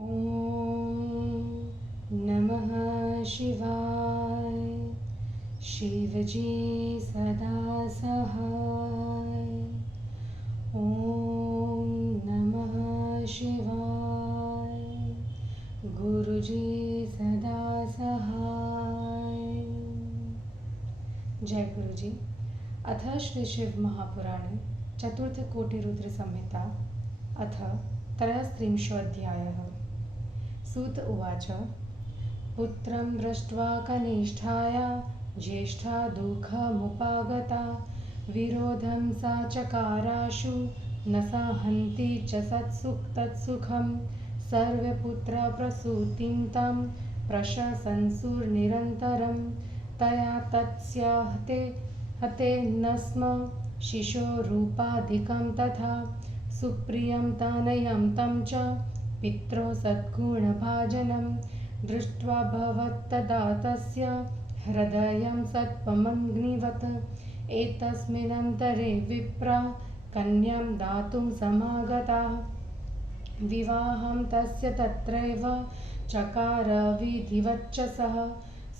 ॐ नमः शिवाय। शिवजी सदा सहाय। ॐ नमः शिवाय। गुरुजी सदा सहाय। जय गुरुजी। अथ श्री शिव महापुराणे चतुर्थकोटिरुद्र संहिता अथ त्रयस्त्रिंशोऽध्यायः। सूत उवाच। पुत्रं दृष्ट्वा कनिष्ठाया ज्येष्ठा दुःखमुपागता। विरोधं सा चकाराशु न सहन्ति च तत्सुखं। सर्वे पुत्रप्रसूतिं तं प्रशंसन्सुर्निरन्तरं। तया तस्य हते न स्म शिशोरूपाधिकं तथा। सुप्रियं तनयं तं च पित्रो सद्गुणभाजनं। दृष्ट्वा भवत्तदा तस्य हृदयं सत्त्वमग्निवत्। एतस्मिन्नन्तरे विप्रा कन्यां दातुं समागताः। विवाहं तस्य तत्रैव चकार विधिवच्च सः।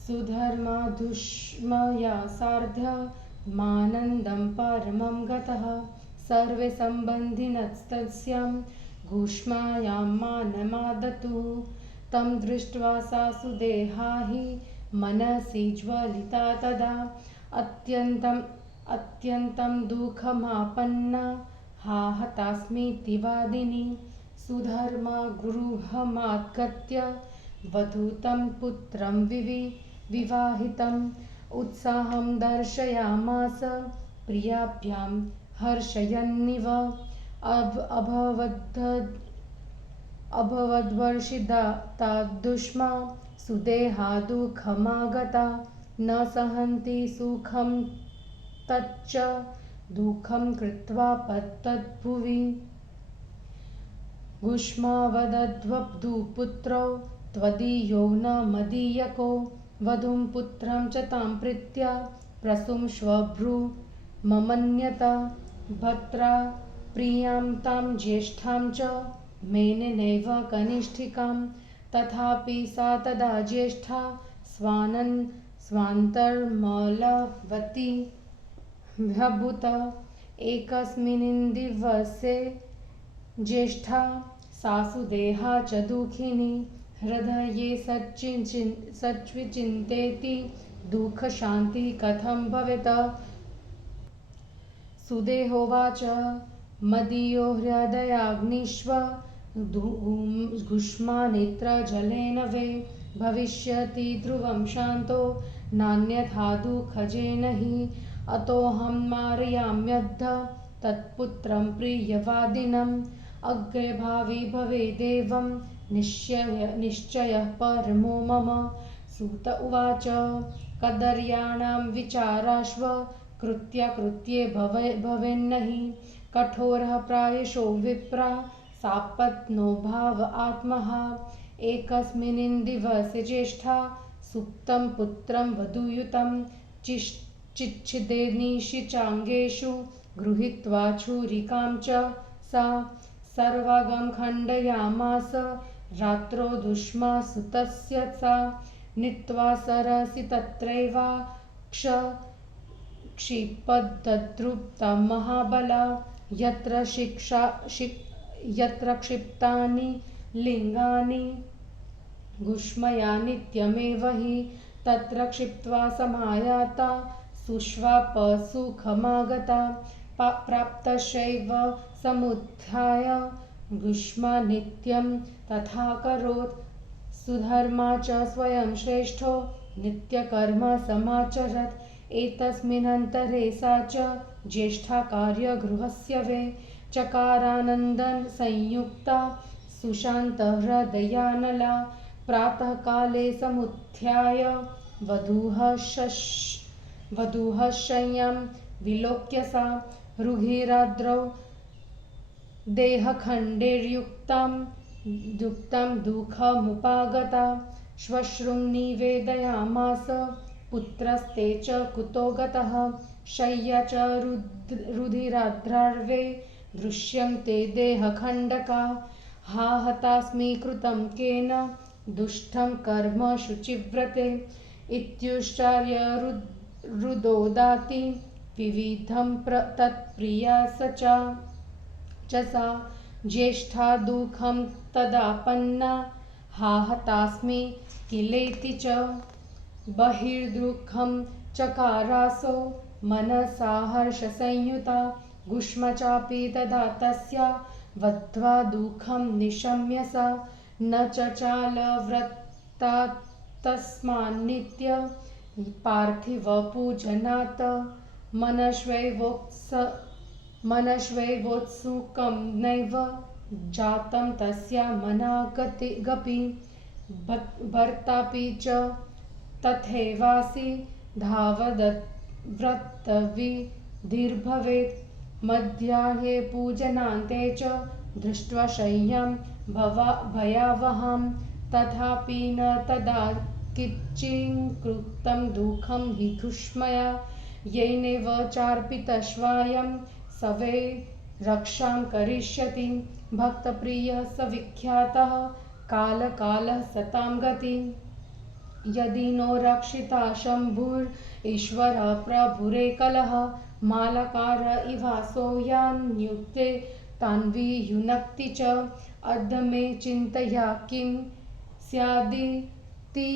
सुधर्मा दुष्मया सार्धमानन्दं परमं गतः। सर्वे सम्बन्धिनस्तस्यां घुष्मायां मानमादतुः। तं दृष्ट्वा सा सुदेहा हि मनसि ज्वलिता तदा। अत्यन्तं दुःखमापन्ना हा हतास्मीति वादिनी। सुधर्मा गृहमागत्य वधूतं पुत्रं विवाहितम् उत्साहं दर्शयामास प्रियाभ्यां हर्षयन्निव। अभवद्वर्षिता तादुष्मा सुदेहा दुःखमागता। न सहन्ति सुखं तच्च दुःखं कृत्वा तद्भुवि। घुष्मा वदद्वधूपुत्रौ त्वदीयो न मदीयको। वधूं पुत्रं च तां प्रीत्या प्रसूंश्वभ्रू ममन्यत। भद्रा प्रियां तां ज्येष्ठां च मेननैव कनिष्ठिकां। तथापि सा तदा ज्येष्ठा स्वान्तर्मलवती भूत। एकस्मिन्दिवसे ज्येष्ठा सा सुदेहा च दुःखिनी। हृदये सच्चिन्तेति दुःखशान्तिः कथं भवेत्। सुदेहोवाच मदीयो हृदयाग्निष्व घुष्मा नेत्रजलेन वे। भविष्यति ध्रुवं शान्तो नान्यथा दुःखजेन हि। अतोऽहं मारयाम्यद्य तत्पुत्रं प्रियवादिनम्। अग्रे भावी भवेदेवं निश्चयः परमो मम। सूत उवाच। कदर्याणां विचाराश्व कृत्ये भवेन्नहि। कठोरः प्रायशो विप्रा सापत्नो भाव आत्महा। एकस्मिन्दिवसे ज्येष्ठा सुप्तं पुत्रं वधूयुतं चिच्छिदे निशिचाङ्गेषु गृहीत्वा छुरिकां च सा। सर्वागं खण्डयामास रात्रौ दुष्मा सुतस्य सा। नीत्वा सरसि तत्रैवा क्षिपद्रुप्तं महाबला। यत्र क्षिप्तानि लिङ्गानि घुष्मया नित्यमेव हि। तत्र क्षिप्त्वा समायाता सुष्वापसुखमागता। प्राप्तशैव समुत्थाय घुष्मा नित्यं तथाकरोत्। सुधर्मा च स्वयं श्रेष्ठो नित्यकर्म समाचरत्। एतस्मिन्नन्तरे सा च ज्येष्ठा कार्यगृहस्य वे। चकारानन्दं संयुक्ता सुशान्तहृदयानला। प्रातःकाले समुत्थाय वधूः शय्यां विलोक्य सा। रुधिराद्रौ देहखण्डैर्युक्तं दुःखमुपागता। श्वश्रुं निवेदयामास पुत्रस्ते च कुतो गतः। शय्या च रुधिराद्रार्वे दृश्यन्ते देहखण्डका। हा हतास्मि कृतं केन दुष्टं कर्म शुचिव्रते इत्युच्चार्य रुदोदाति विविधं तत्प्रिया च सा ज्येष्ठा दुःखं तदापन्ना हा हतास्मि किलेति च बहिर्दुःखं चकारासो मनसा हर्षसंयुता गुष्म चापि तदा तस्या वद्ध्वा दुःखं निशम्य सा न चचाल व्रता तस्मान्नित्य पार्थिवपूजनात् मनश्वैवोत्सुकं नैव जातं तस्या मनागपि भर्तापि च तथैवासि धावदव्रतविधिर्भवेत् मध्याह्ने पूजनान्ते च दृष्ट्वा शय्यां भयावहां तथापि न तदा किञ्चित्कृतं दुःखं हि घुष्मया येनैव चार्पितश्वायं स वै रक्षां करिष्यति भक्तप्रियः स विख्यातः कालकालः सतां गतिः यदि नो रक्षिता शम्भुरीश्वरः प्रभुरेकलः मालकार इवासो यान्युक्ते तान्वियुनक्ति च अद्य मे चिन्तया किं स्यादिति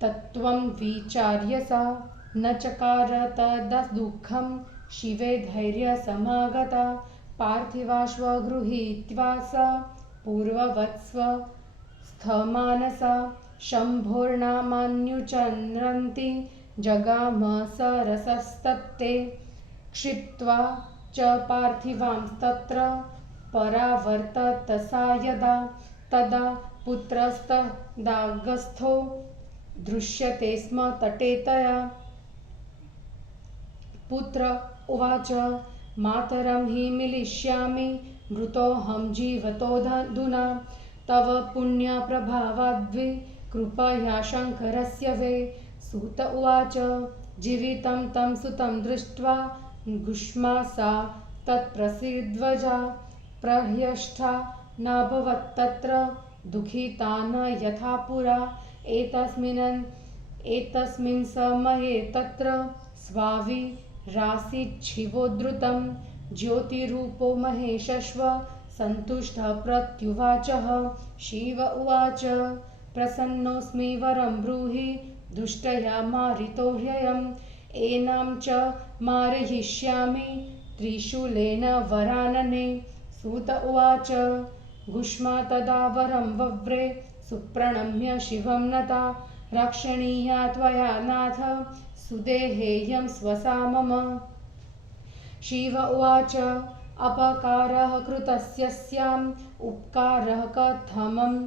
तत्त्वं विचार्य सा न चकार तदा दुःखं शिवे धैर्यसमागता पार्थिवाश्वगृहीत्वा सा पूर्ववत्स्व स्थमानसा शम्भोर्नामान्युच्चरन्ति जगाम सरसस्तत्ते क्षिप्त्वा च पार्थिवांस्तत्र परावर्तत सा यदा तदा पुत्रस्तदागस्थो दृश्यते स्म तटे तया पुत्र उवाच मातरं हि मिलिष्यामि मृतोऽहं जीवतोऽधुना तव पुण्यप्रभावाद्वि कृपया शङ्करस्य वै सूत उवाच जीवितं तं सुतं दृष्ट्वा गुष्मा सा तत्प्रसीद्वजा प्रह्यष्टा नाभवत्तत्र दुःखिता न यथा पुरा एतस्मिन् समये तत्र स्वाविरासीच्छिवोद्धृतं ज्योतिरूपो महेशश्व सन्तुष्टः प्रत्युवाचः शिव उवाच प्रसन्नोऽस्मि वरं ब्रूहि दृष्ट्या मारितो ह्ययम् एनां च मारयिष्यामि त्रिशूलेन वरानने सूत उवाच गुष्मा तदा वरं वव्रे सुप्रणम्य शिवं नता रक्षणीया त्वया नाथ सुदेहेयं स्वसा मम शिव उवाच अपकारः कृतस्यस्याम् उपकारः कथमं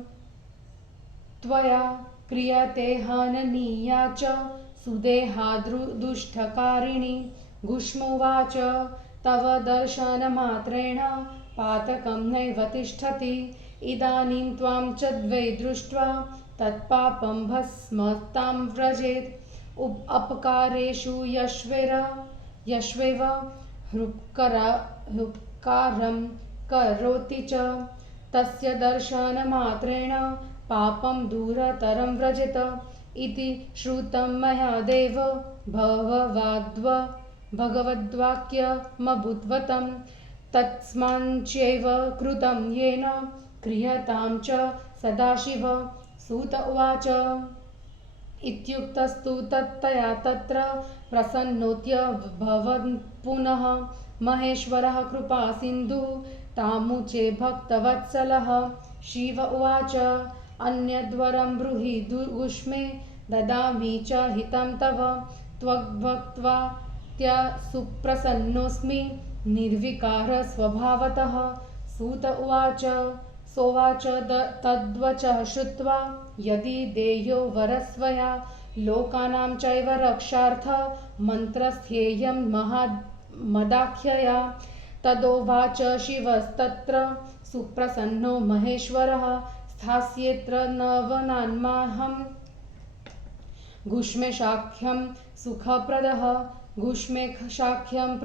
त्वया क्रियते हननीया च सुदेहा दुष्टकारिणी गुष्मोवाच तव दर्शनमात्रेण पातकं नैव तिष्ठति इदानीं त्वां च द्वै दृष्ट्वा तत्पापं भस्मतां व्रजेत् अपकारेषु यश्वेव हृक्कारं करोति च तस्य दर्शनमात्रेण पापं दूरतरं व्रजेत इति श्रुतं मया देव भगवद्वाक्यमभूद्वतं तस्माच्चैव कृतं येन क्रियतां च सदाशिव सूत उवाच इत्युक्तस्तु तत्तया तत्र प्रसन्नोऽभवन् पुनः महेश्वरः कृपासिन्धुः तामुचे भक्तवत्सलः शिव उवाच अन्यद्वरं ब्रूहि गुष्मे ददामि च हितं तव त्वग्भक्त्या सुप्रसन्नोऽस्मि निर्विकारस्वभावतः सूत उवाच सोवाच तद्वचः श्रुत्वा यदि देयो वरस्वया लोकानां चैव रक्षार्थ मन्त्रस्थेयं मदाख्यया तदोवाच शिवस्तत्र सुप्रसन्नो महेश्वरः स्थास्येत्र नवनान्माहं गुष्मे शाख्यं सुखप्रदः गुष्मे शाख्यं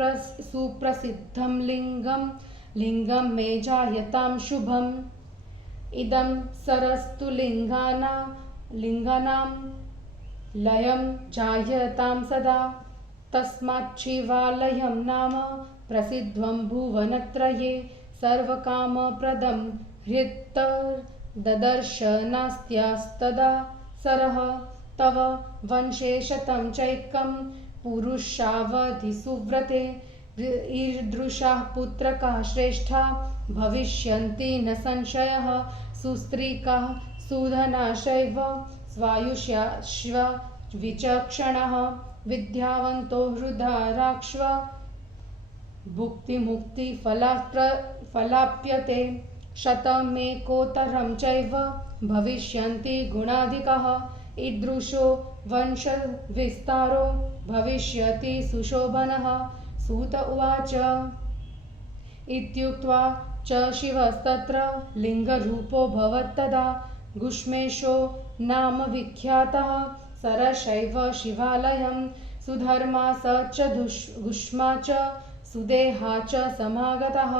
सुप्रसिद्धं लिङ्गं मे जायतां शुभम् इदं सरस्तु लिंगानां लयं जायतां सदा तस्माच्छिवालयं नाम प्रसिद्धं भुवनत्रये सर्वकामप्रदं हृत्तर्ददर्श नास्त्यास्तदा सरः तव वंशे शतं चैकं पुरुषावधि सुव्रते ईदृशाः पुत्रकाः श्रेष्ठा भविष्यन्ति न संशयः सुस्त्रीकाः सुधनाशैव स्वायुष्याश्व विचक्षणः विद्यावन्तो हृदाराक्ष्व भुक्तिमुक्तिफलाप्यते शतमेकोत्तरं चैव भविष्यन्ति गुणाधिकः ईदृशो वंशविस्तारो भविष्यति सुशोभनः सूत उवाच इत्युक्त्वा च शिवस्तत्र लिङ्गरूपो भवत्तदा गुष्मेशो नाम विख्यातः सरशैव शिवालयं सुधर्मा स च गुष्मा च सुदेहा च समागतः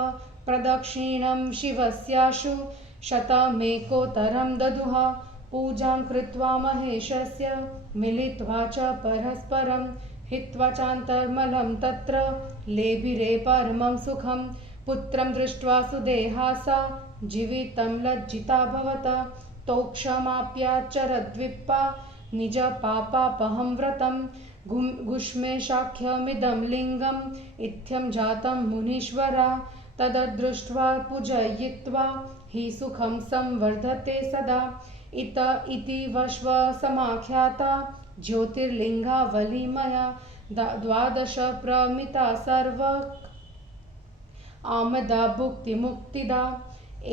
प्रदक्षिणं शिवस्याशु शतमेकोत्तरं ददुः पूजां कृत्वा महेशस्य मिलित्वा च परस्परं हित्वा चान्तर्मलं तत्र लेभिरे परमं सुखं पुत्रं दृष्ट्वा सुदेहा सा जीवितं लज्जिताभवत् तोक्षमाप्याचरद्विप्पा निजपापापहं व्रतं गुष्मेशाख्यमिदं लिङ्गम् इत्थं जातं मुनीश्वरा तददृष्ट्वा पूजयित्वा हि सुखं संवर्धते सदा इति वश्वसमाख्याता ज्योतिर्लिङ्गावली मया 12 प्रमिता सर्व आमदा भुक्तिमुक्तिदा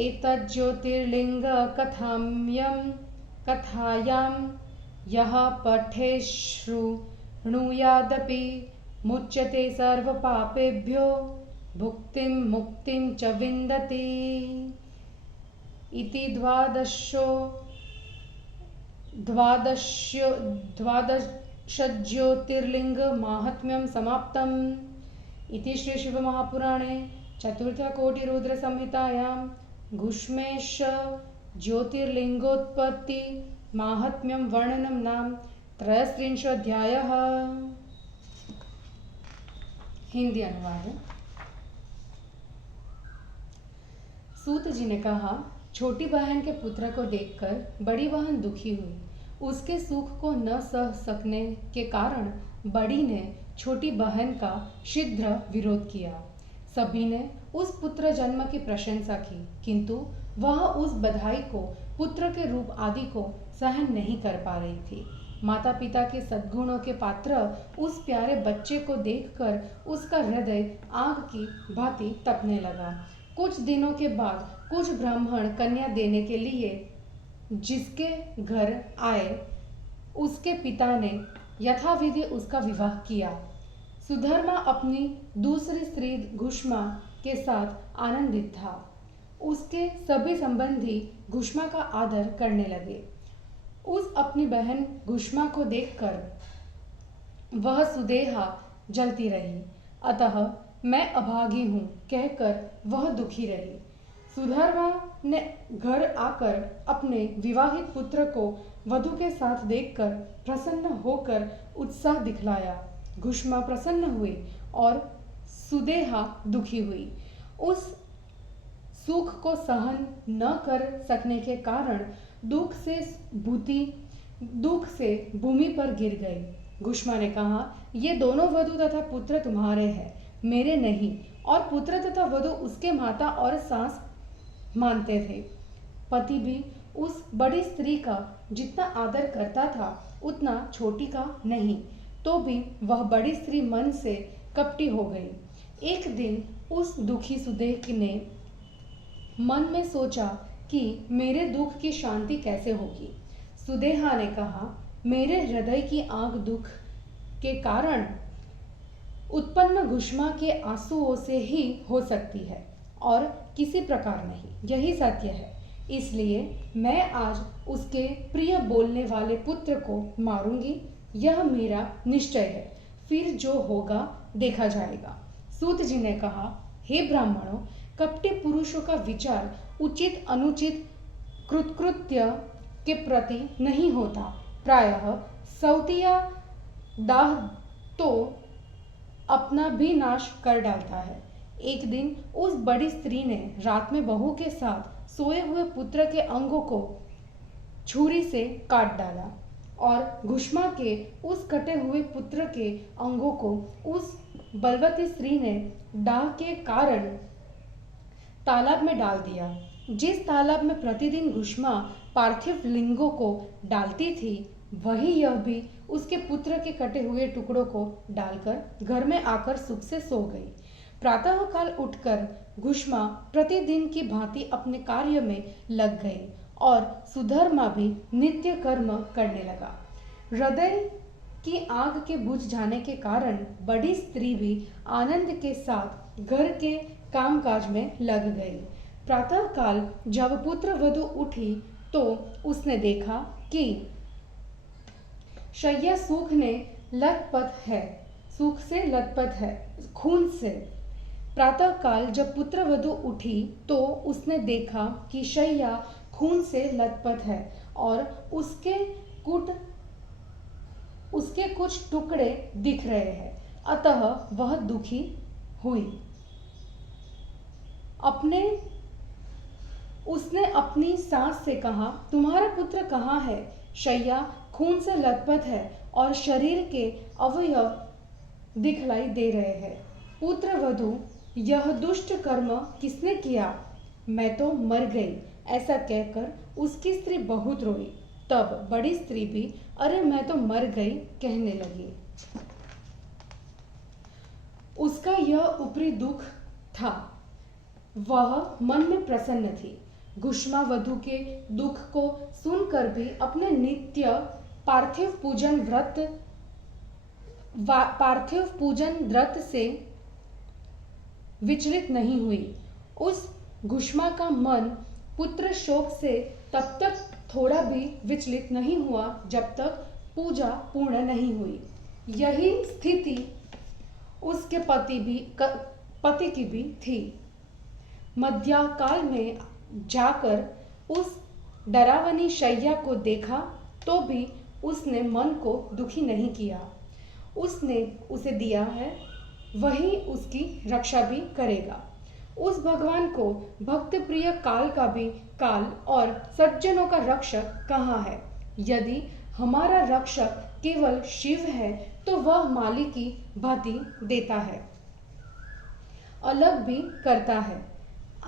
एतज्ज्योतिर्लिङ्गकथायां यः पठे शृणुयादपि मुच्यते सर्वपापेभ्यो भुक्तिं मुक्तिं च विन्दति इति द्वादशज्योतिर्लिङ्गमाहात्म्यं समाप्तम् इति श्री शिवमहापुराणे चतुर्थकोटिरुद्रसंहितायां गुष्मेश ज्योतिर्लिङ्गोत्पत्ति माहात्म्यं वर्णनं नाम 33 हिंदी अनुवाद। सूत जी ने कहा, छोटी बहन के पुत्र को देखकर बड़ी बहन दुखी हुई। उसके सुख को न सह सकने के कारण बड़ी ने छोटी बहन का शीघ्र विरोध किया। सभी ने उस पुत्र जन्म की प्रशंसा की, किंतु वह उस बधाई को, पुत्र के रूप आदि को सहन नहीं कर पा रही थी। माता पिता के सद्गुणों के पात्र उस प्यारे बच्चे को देखकर उसका हृदय आग की भांति तपने लगा। कुछ दिनों के बाद कुछ ब्राह्मण कन्या देने के लिए जिसके घर आए, उसके पिता ने यथाविधि उसका विवाह किया। सुधर्मा अपनी दूसरी स्त्री घुष्मा के साथ आनंदित था। उसके सभी संबंधी घुष्मा का आदर करने लगे। उस अपनी बहन घुष्मा को देखकर वह सुदेहा जलती रही। अतः मैं अभागी हूँ कहकर वह दुखी रही। सुधर्मा ने घर आकर अपने विवाहित पुत्र को वधू के साथ देखकर प्रसन्न होकर उत्साह दिखलाया। घुष्मा प्रसन्न हुई और सुदेहा दुखी हुई। उस सुख को सहन न कर सकने के कारण दुख से भूमि पर गिर गई। घुष्मा ने कहा, ये दोनों वधू तथा पुत्र तुम्हारे हैं, मेरे नहीं। और पुत्र तथा वधू उसके माता और सास मानते थे। पति भी उस बड़ी स्त्री का जितना आदर करता था उतना छोटी का नहीं, तो भी वह बड़ी स्त्री मन से कपटी हो गई। एक दिन उस दुखी सुदेह ने मन में सोचा कि मेरे दुख की शांति कैसे होगी। सुदेहा ने कहा, मेरे हृदय की आग दुख के कारण उत्पन्न घुष्मा के आंसुओं से ही हो सकती है और किसी प्रकार नहीं, यही सत्य है। इसलिए मैं आज उसके प्रिय बोलने वाले पुत्र को मारूंगी, यह मेरा निश्चय है। फिर जो होगा देखा जाएगा। सूत जी ने कहा, हे ब्राह्मणों, कपटी पुरुषों का विचार उचित अनुचित कृतकृत्य के प्रति नहीं होता। प्रायः सौतिया दाह तो अपना भी नाश कर डालता है। एक दिन उस बड़ी स्त्री ने रात में बहू के साथ सोए हुए पुत्र के अंगों को छुरी से काट डाला और घुष्मा के उस कटे हुए पुत्र के अंगों को उस बलवती स्त्री ने दाह के कारण तालाब में डाल दिया। जिस तालाब में प्रतिदिन घुष्मा पार्थिव लिंगों को डालती थी, वही यह भी उसके पुत्र के कटे हुए टुकड़ों को डालकर घर में आकर सुख से सो गई। प्रातःकाल उठकर घुष्मा प्रतिदिन की भांति अपने कार्य में लग गई और सुधर्मा भी नित्य कर्म करने लगा। हृदय की आग के बुझ जाने के कारण बड़ी स्त्री भी आनंद के साथ घर के कामकाज में लग गई। प्रातःकाल जब पुत्र वधू उठी तो उसने देखा कि शैया सूख से लथपथ है खून से। प्रातःकाल जब पुत्र वधू उठी तो उसने देखा कि शैया खून से लथपथ है और उसके कुछ टुकड़े दिख रहे हैं। अतः वह दुखी हुई। उसने अपनी सास से कहा, तुम्हारा पुत्र कहाँ है? शैया खून से लथपथ है और शरीर के अवयव दिखलाई दे रहे हैं। पुत्र वधू, यह दुष्ट कर्म किसने किया? मैं तो मर गई। ऐसा कहकर उसकी स्त्री बहुत रोई। तब बड़ी स्त्री भी अरे मैं तो मर गई कहने लगी। उसका यह ऊपरी दुख था, वह मन में प्रसन्न थी। घुष्मा वधू के दुख को सुनकर भी अपने नित्य पार्थिव पूजन व्रत से विचलित नहीं हुई। उस घुष्मा का मन पुत्र शोक से तब तक थोड़ा भी विचलित नहीं हुआ जब तक पूजा पूर्ण नहीं हुई। यही स्थिति उसके पति की भी थी। मध्याकाल में जाकर उस डरावनी शैया को देखा तो भी उसने मन को दुखी नहीं किया। उसने उसे दिया है, वही उसकी रक्षा भी करेगा। उस भगवान को भक्त प्रिय काल का भी काल और सज्जनों का रक्षक कहाँ है? यदि हमारा रक्षक केवल शिव है तो वह माली की भांति देता है, अलग भी करता है।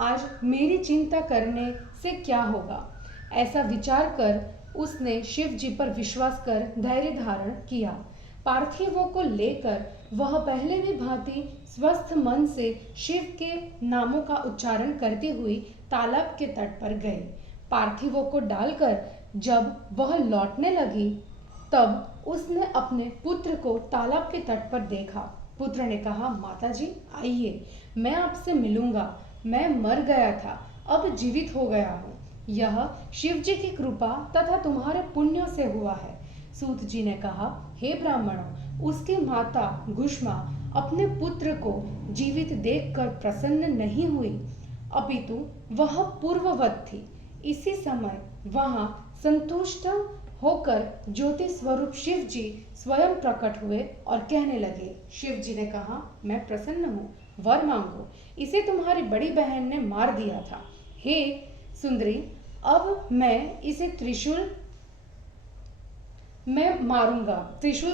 आज मेरी चिंता करने से क्या होगा? ऐसा विचार कर उसने शिव जी पर विश्वास कर धैर्य धारण किया। पार्थिवों को लेकर वह पहले भी भांति स्वस्थ मन से शिव के नामों का उच्चारण करती हुई तालाब के तट पर गई। पार्थिवों को डालकर जब वह लौटने लगी तब उसने अपने पुत्र को तालाब के तट पर देखा। पुत्र ने कहा, माताजी आइए, मैं आपसे मिलूंगा। मैं मर गया था, अब जीवित हो गया हूँ। यह शिव जी की कृपा तथा तुम्हारे पुण्यों से हुआ है। सूत जी ने कहा, हे ब्राह्मणों, उसकी माता घुष्मा अपने पुत्र को जीवित देखकर प्रसन्न नहीं हुई, अपितु वह पूर्ववत थी। इसी समय वहां संतुष्ट होकर ज्योति स्वरूप शिव जी स्वयं प्रकट हुए और कहने लगे। शिव जी ने कहा, मैं प्रसन्न हूँ, वर मांगो। इसे तुम्हारी बड़ी बहन ने मार दिया था। हे सुंदरी, अब मैं इसे त्रिशूल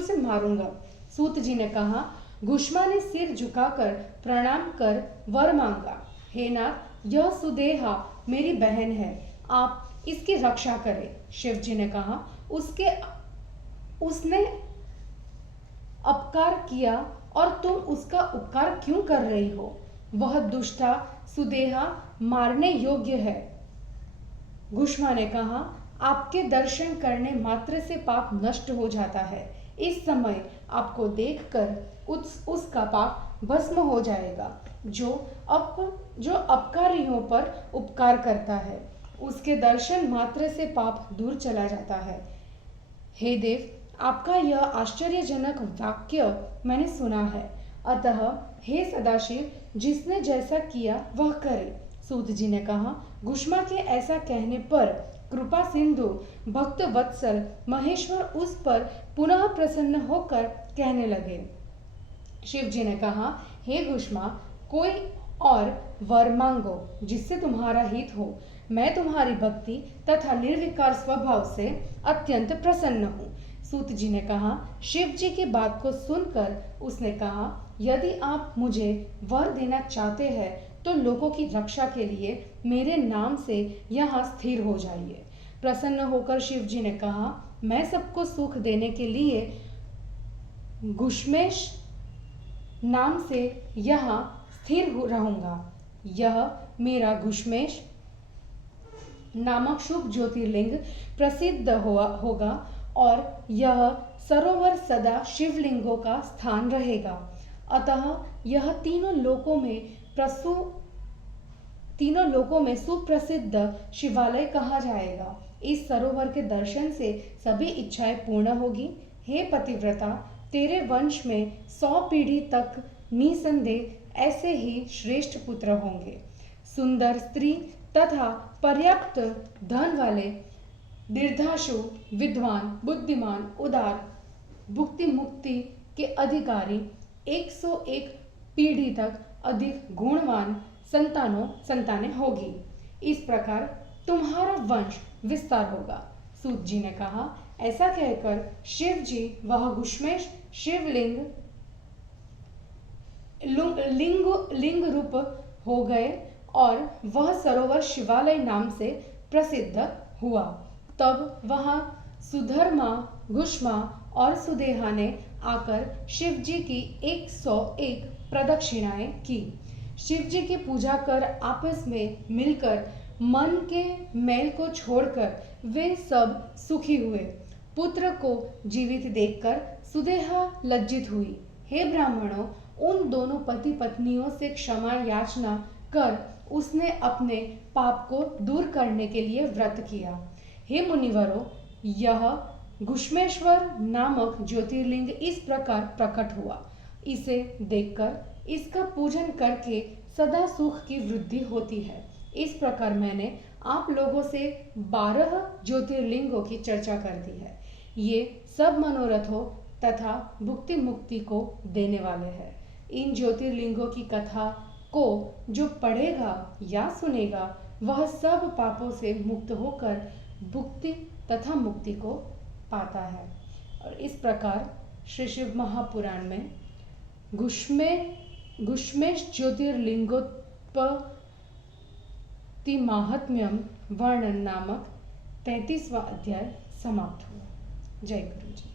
से मारूंगा। सूत जी ने कहा। घुष्मा ने सिर झुकाकर प्रणाम कर वर मांगा। हे नाथ, यह सुदेहा मेरी बहन है, आप इसकी रक्षा करें। शिव जी ने कहा, उसने अपकार किया और तुम उसका उपकार क्यों कर रही हो? वह दुष्टा सुदेहा मारने योग्य है। घुष्मा ने कहा, आपके दर्शन करने मात्र से पाप नष्ट हो जाता है। इस समय आपको देखकर उसका पाप भस्म हो जाएगा। जो अपकारियों पर उपकार करता है, उसके दर्शन मात्र से पाप दूर चला जाता है। हे देव, आपका यह आश्चर्यजनक वाक्य मैंने सुना है, अतः हे सदाशिव, जिसने जैसा किया वह करे। सूत जी ने कहा। घुष्मा के ऐसा कहने पर कृपा सिंधु भक्त वत्सल महेश्वर उस पर पुनः प्रसन्न होकर कहने लगे। शिव जी ने कहा, हे घुष्मा, कोई और वर मांगो जिससे तुम्हारा हित हो। मैं तुम्हारी भक्ति तथा निर्विकार स्वभाव से अत्यंत प्रसन्न हूँ। सूत जी ने कहा। शिव जी की बात को सुनकर उसने कहा, यदि आप मुझे वर देना चाहते हैं तो लोगों की रक्षा के लिए मेरे नाम से यहाँ स्थिर हो जाइए। प्रसन्न होकर शिव जी ने कहा, मैं सबको सुख देने के लिए घुष्मेश नाम से यहाँ स्थिर रहूंगा। यह मेरा घुष्मेश नामक शुभ ज्योतिर्लिंग प्रसिद्ध होगा और यह सरोवर सदा शिवलिंगों का स्थान रहेगा। अतः यह तीनों लोकों में सुप्रसिद्ध शिवालय कहा जाएगा। इस सरोवर के दर्शन से सभी इच्छाएं पूर्ण होगी। हे पतिव्रता, तेरे वंश में 100 पीढ़ी तक निसंदेह ऐसे ही श्रेष्ठ पुत्र होंगे। सुंदर स्त्री तथा पर्याप्त धन वाले, दीर्घायु, विद्वान, बुद्धिमान, उदार, भुक्ति मुक्ति के अधिकारी, 101 पीढ़ी तक अधिक गुणवान संतानें होगी। इस प्रकार तुम्हारा वंश विस्तार होगा। सूत जी ने कहा। ऐसा कहकर शिव जी वह घुष्मेश शिवलिंग लिंग रूप हो गए और वह सरोवर शिवालय नाम से प्रसिद्ध हुआ। तब वहां सुधर्मा, घुष्मा और सुदेहा ने आकर शिव जी की 101 प्रदक्षिणाएं की। शिव जी की पूजा कर आपस में मिलकर मन के मैल को छोड़कर वे सब सुखी हुए। पुत्र को जीवित देखकर सुदेहा लज्जित हुई। हे ब्राह्मणों, उन दोनों पति पत्नियों से क्षमा याचना कर उसने अपने पाप को दूर करने के लिए व्रत किया। हे मुनिवरों, यह घुष्मेश्वर नामक ज्योतिर्लिंग इस प्रकार प्रकट हुआ। इसे देखकर इसका पूजन करके सदा सुख की वृद्धि होती है। इस प्रकार मैंने आप लोगों से 12 ज्योतिर्लिंगों की चर्चा कर दी है। ये सब मनोरथों तथा भुक्ति मुक्ति को देने वाले हैं। इन ज्योतिर्लिंगों की कथा को जो पढ़ेगा या सुनेगा वह सब पापों से मुक्त होकर भुक्ति तथा मुक्ति को पाता है। और इस प्रकार श्री शिव महापुराण में घुष्मेश ज्योतिर्लिंगोत्पत्ति महात्म्यम वर्णन नामक 33वां अध्याय समाप्त हुआ। जय गुरु जी।